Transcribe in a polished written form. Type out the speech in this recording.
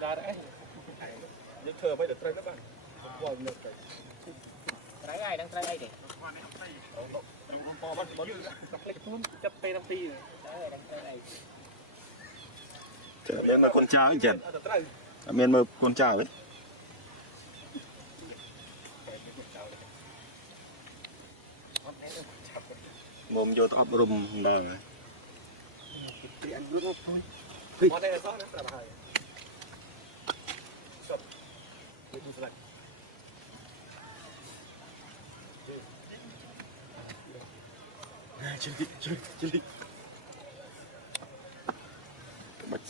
đa đấy những thờ bây giờ trai các bạn vào được cái trái ai đang trái ai để chấp tay năm pi chợ bên mà con chào anh chèn bên mà con chào đấy mồm vô top rum nào này món này là sao đấy là bài chili bạch